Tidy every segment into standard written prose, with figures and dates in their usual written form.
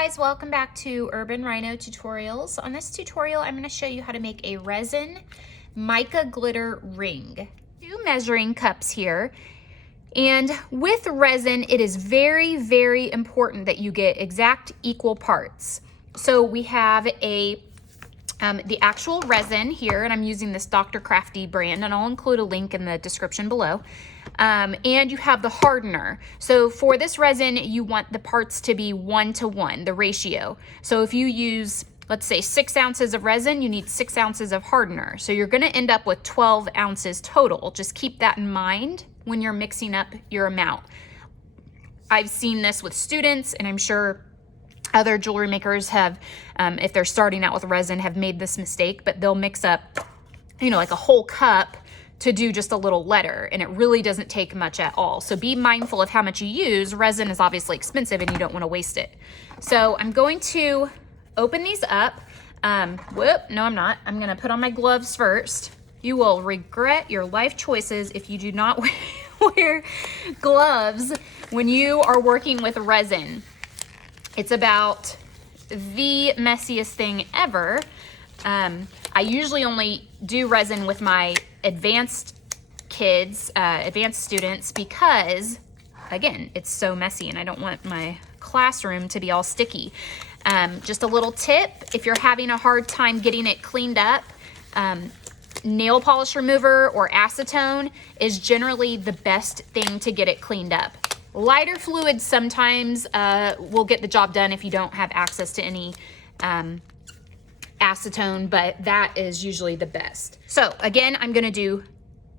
guys, welcome back to Urban Rhino Tutorials. On this tutorial, I'm going to show you how to make a resin mica glitter ring. Two measuring cups here. And with resin, it is very, very important that you get exact equal parts. So we have the actual resin here, and I'm using this Dr. Crafty brand, and I'll include a link in the description below. And you have the hardener. So for this resin, you want the parts to be 1-to-1, the ratio. So if you use, let's say 6 ounces of resin, you need 6 ounces of hardener. So you're gonna end up with 12 ounces total. Just keep that in mind when you're mixing up your amount. I've seen this with students, and I'm sure other jewelry makers have, if they're starting out with resin, have made this mistake, but they'll mix up, like a whole cup to do just a little letter, and it really doesn't take much at all. So be mindful of how much you use. Resin is obviously expensive and you don't want to waste it. So I'm going to open these up. No, I'm not. I'm going to put on my gloves first. You will regret your life choices if you do not wear gloves when you are working with resin. It's about the messiest thing ever. I usually only do resin with my advanced kids, advanced students, because again, it's so messy and I don't want my classroom to be all sticky. Just a little tip, if you're having a hard time getting it cleaned up, nail polish remover or acetone is generally the best thing to get it cleaned up. Lighter fluids sometimes will get the job done if you don't have access to any acetone, but that is usually the best. So again, I'm gonna do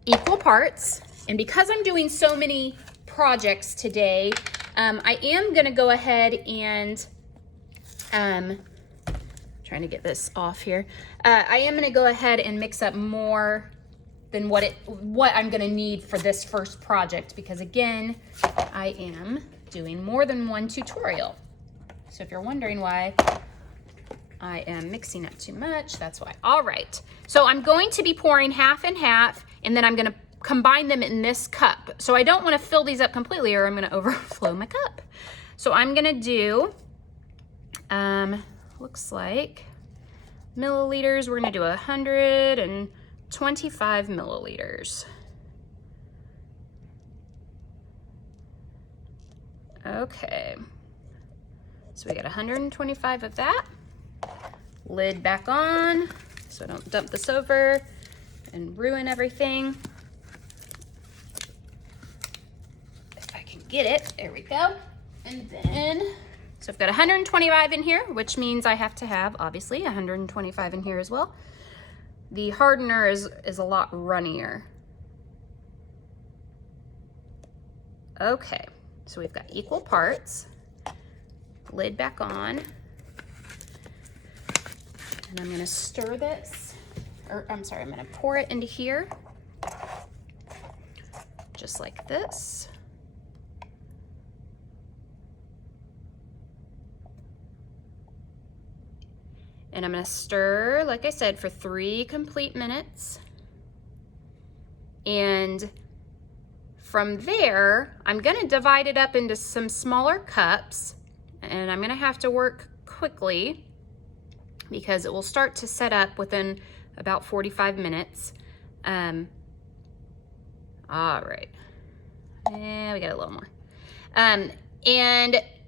equal parts, and because I'm doing so many projects today, I am gonna go ahead and trying to get this off here. I am gonna go ahead and mix up more than what I'm gonna need for this first project, because again, I am doing more than one tutorial. So if you're wondering why I am mixing up too much, that's why. All right, so I'm going to be pouring half and half, and then I'm gonna combine them in this cup. So I don't wanna fill these up completely or I'm gonna overflow my cup. So I'm gonna do, looks like milliliters, we're gonna do 125 milliliters. Okay, so we got 125 of that. Lid back on so I don't dump this over and ruin everything. If I can get it, there we go. And then, so I've got 125 in here, which means I have to have, obviously, 125 in here as well. The hardener is a lot runnier. Okay, so we've got equal parts. Lid back on. And I'm gonna stir this, or I'm sorry, I'm gonna pour it into here, just like this. And I'm gonna stir, like I said, for 3 complete minutes. And from there, I'm gonna divide it up into some smaller cups, and I'm gonna have to work quickly because it will start to set up within about 45 minutes. All right, and we got a little more. And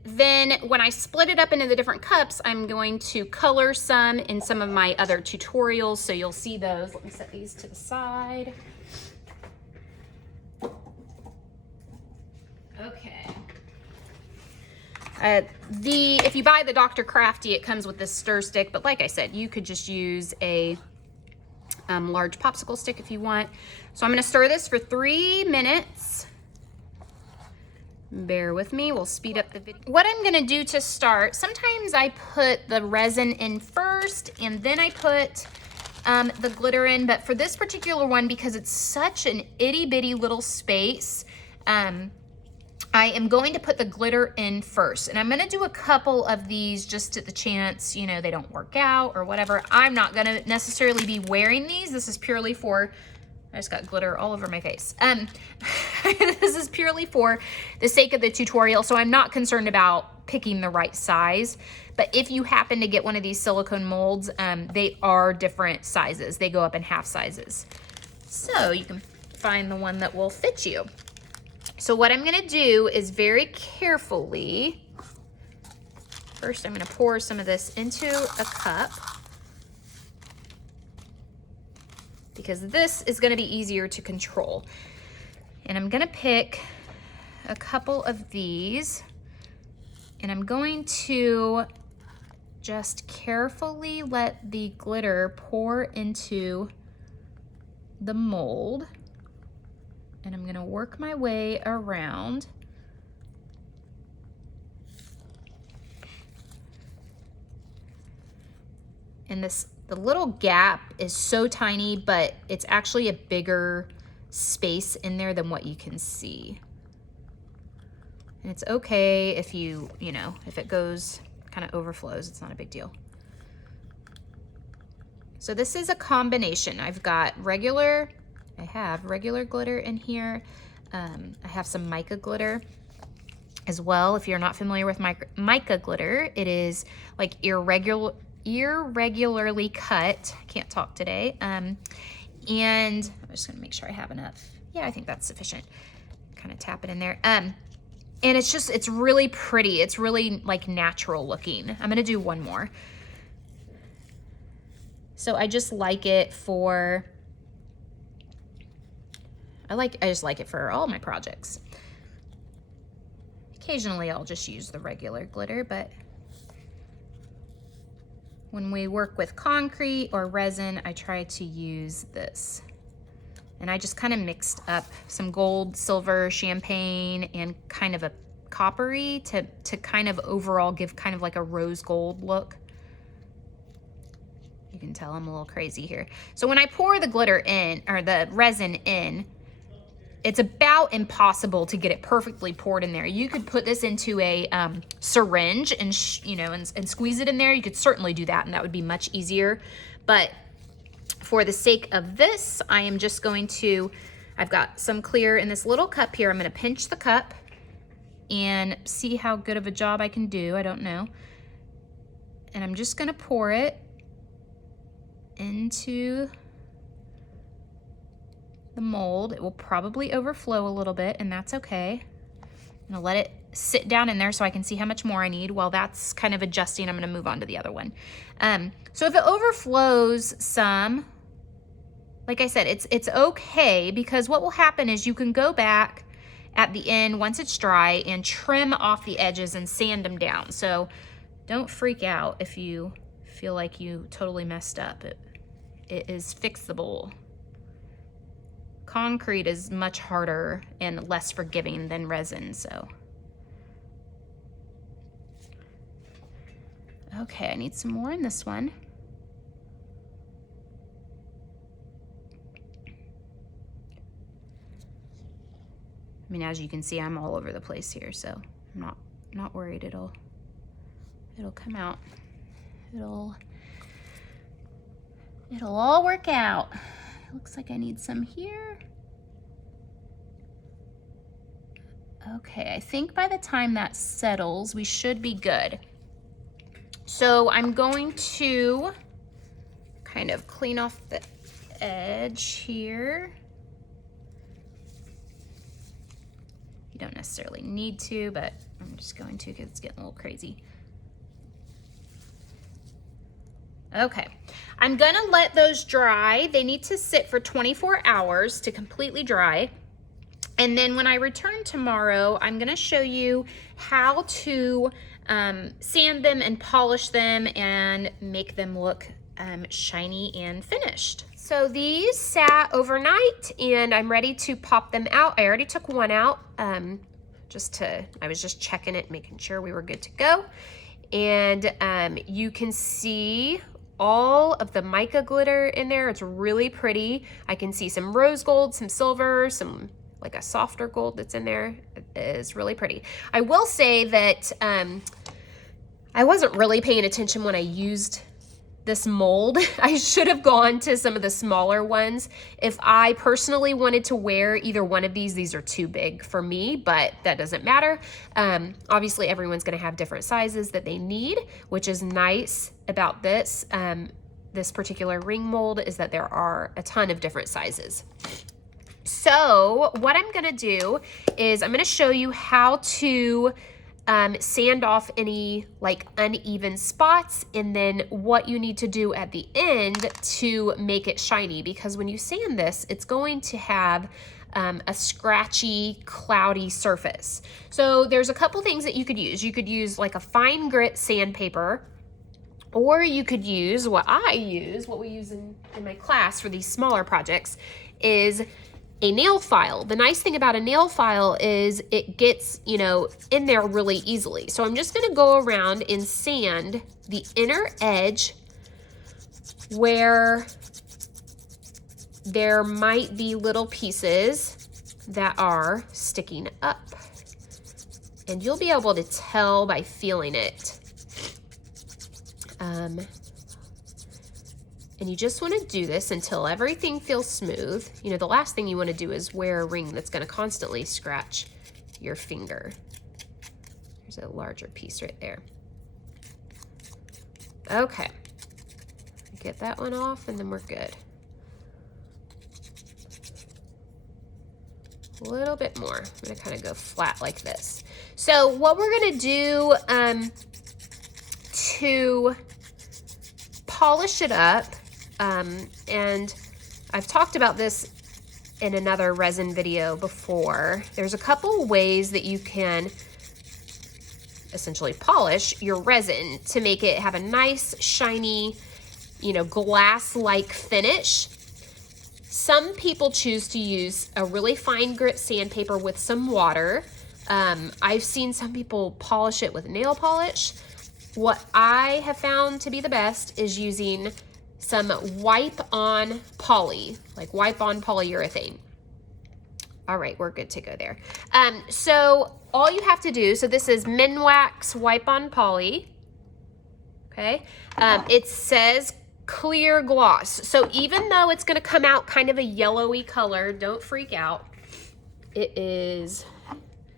then when I split it up into the different cups, I'm going to color some in some of my other tutorials, so you'll see those. Let me set these to the side. Okay. If you buy the Dr. Crafty, it comes with this stir stick, but like I said, you could just use a large popsicle stick if you want. So I'm gonna stir this for 3 minutes. Bear with me, we'll speed up the video. What I'm gonna do to start, sometimes I put the resin in first and then I put the glitter in, but for this particular one, because it's such an itty bitty little space, I am going to put the glitter in first, and I'm gonna do a couple of these just at the chance, they don't work out or whatever. I'm not gonna necessarily be wearing these. This is purely for, I just got glitter all over my face. This is purely for the sake of the tutorial, so I'm not concerned about about picking the right size. But if you happen to get one of these silicone molds, they are different sizes. They go up in half sizes. So you can find the one that will fit you. So what I'm gonna do is very carefully, first I'm gonna pour some of this into a cup, because this is gonna be easier to control. And I'm gonna pick a couple of these, and I'm going to just carefully let the glitter pour into the mold. And I'm gonna work my way around. And the little gap is so tiny, but it's actually a bigger space in there than what you can see. And it's okay if if it goes, kind of overflows, it's not a big deal. So this is a combination. I have regular glitter in here. I have some mica glitter as well. If you're not familiar with mica glitter, it is like irregularly cut. I can't talk today. And I'm just gonna make sure I have enough. Yeah, I think that's sufficient. Kind of tap it in there. And it's really pretty. It's really like natural looking. I'm gonna do one more. So I just like it for, I just like it for all my projects. Occasionally I'll just use the regular glitter, but when we work with concrete or resin, I try to use this. And I just kind of mixed up some gold, silver, champagne, and kind of a coppery to kind of overall give kind of like a rose gold look. You can tell I'm a little crazy here. So when I pour the glitter in, or the resin in, it's about impossible to get it perfectly poured in there. You could put this into a syringe and squeeze it in there. You could certainly do that, and that would be much easier. But for the sake of this, I am just going to, I've got some clear in this little cup here. I'm gonna pinch the cup and see how good of a job I can do. I don't know. And I'm just gonna pour it into the mold. It will probably overflow a little bit, and that's okay. I'm gonna let it sit down in there so I can see how much more I need. While that's kind of adjusting, I'm gonna move on to the other one. So if it overflows some, like I said, it's okay, because what will happen is you can go back at the end once it's dry and trim off the edges and sand them down. So don't freak out if you feel like you totally messed up. It is fixable. Concrete is much harder and less forgiving than resin, so. Okay, I need some more in this one. I mean, as you can see, I'm all over the place here, so I'm not worried it'll come out. It'll all work out. It looks like I need some here. Okay, I think by the time that settles, we should be good. So I'm going to kind of clean off the edge here. You don't necessarily need to, but I'm just going to because it's getting a little crazy. Okay, I'm gonna let those dry. They need to sit for 24 hours to completely dry. And then when I return tomorrow, I'm gonna show you how to sand them and polish them and make them look shiny and finished. So these sat overnight and I'm ready to pop them out. I already took one out I was just checking it, making sure we were good to go. And you can see all of the mica glitter in there. It's really pretty. I can see some rose gold, some silver, some like a softer gold that's in there. It is really pretty. I will say that I wasn't really paying attention when I used this mold. I should have gone to some of the smaller ones. If I personally wanted to wear either one of these are too big for me, but that doesn't matter. Obviously everyone's gonna have different sizes that they need, which is nice about this. This particular ring mold is that there are a ton of different sizes. So what I'm gonna do is I'm gonna show you how to sand off any like uneven spots, and then what you need to do at the end to make it shiny, because when you sand this, it's going to have a scratchy, cloudy surface. So there's a couple things that you could use. You could use like a fine grit sandpaper, or you could use what we use in my class for these smaller projects is a nail file. The nice thing about a nail file is it gets, you know, in there really easily. So I'm just gonna go around and sand the inner edge where there might be little pieces that are sticking up. And you'll be able to tell by feeling it. And you just want to do this until everything feels smooth. You know, the last thing you want to do is wear a ring that's going to constantly scratch your finger. There's a larger piece right there. Okay. Get that one off and then we're good. A little bit more. I'm going to kind of go flat like this. So what we're going to do to polish it up, and I've talked about this in another resin video before. There's a couple ways that you can essentially polish your resin to make it have a nice, shiny, you know, glass-like finish. Some people choose to use a really fine grit sandpaper with some water. I've seen some people polish it with nail polish. What I have found to be the best is using some wipe-on poly, like wipe-on polyurethane. All right, we're good to go there. So all you have to do, so this is Minwax wipe-on poly, okay? It says clear gloss. So even though it's gonna come out kind of a yellowy color, don't freak out. It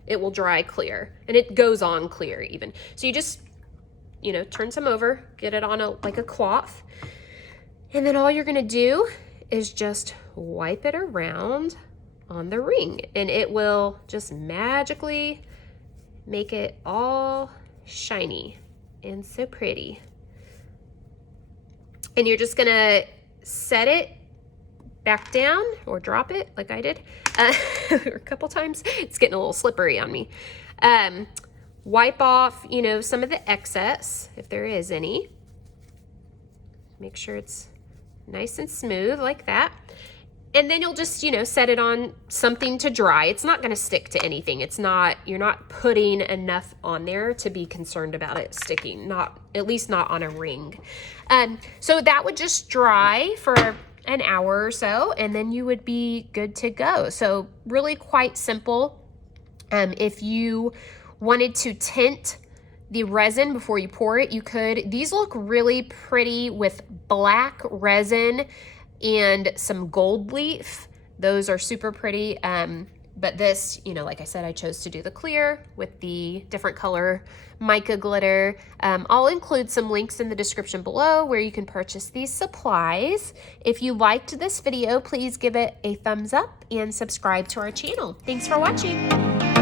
will dry clear, and it goes on clear even. So you just, you know, turn some over, get it on like a cloth, and then all you're gonna do is just wipe it around on the ring, and it will just magically make it all shiny and so pretty. And you're just gonna set it back down or drop it like I did a couple times. It's getting a little slippery on me. Wipe off, you know, some of the excess, if there is any. Make sure it's nice and smooth like that. And then you'll just, you know, set it on something to dry. It's not gonna stick to anything. It's not, you're not putting enough on there to be concerned about it sticking, at least not on a ring. So that would just dry for an hour or so, and then you would be good to go. So really quite simple. If you wanted to tint the resin before you pour it, you could. These look really pretty with black resin and some gold leaf. Those are super pretty. But this, you know, like I said, I chose to do the clear with the different color mica glitter. I'll include some links in the description below where you can purchase these supplies. If you liked this video, please give it a thumbs up and subscribe to our channel. Thanks for watching.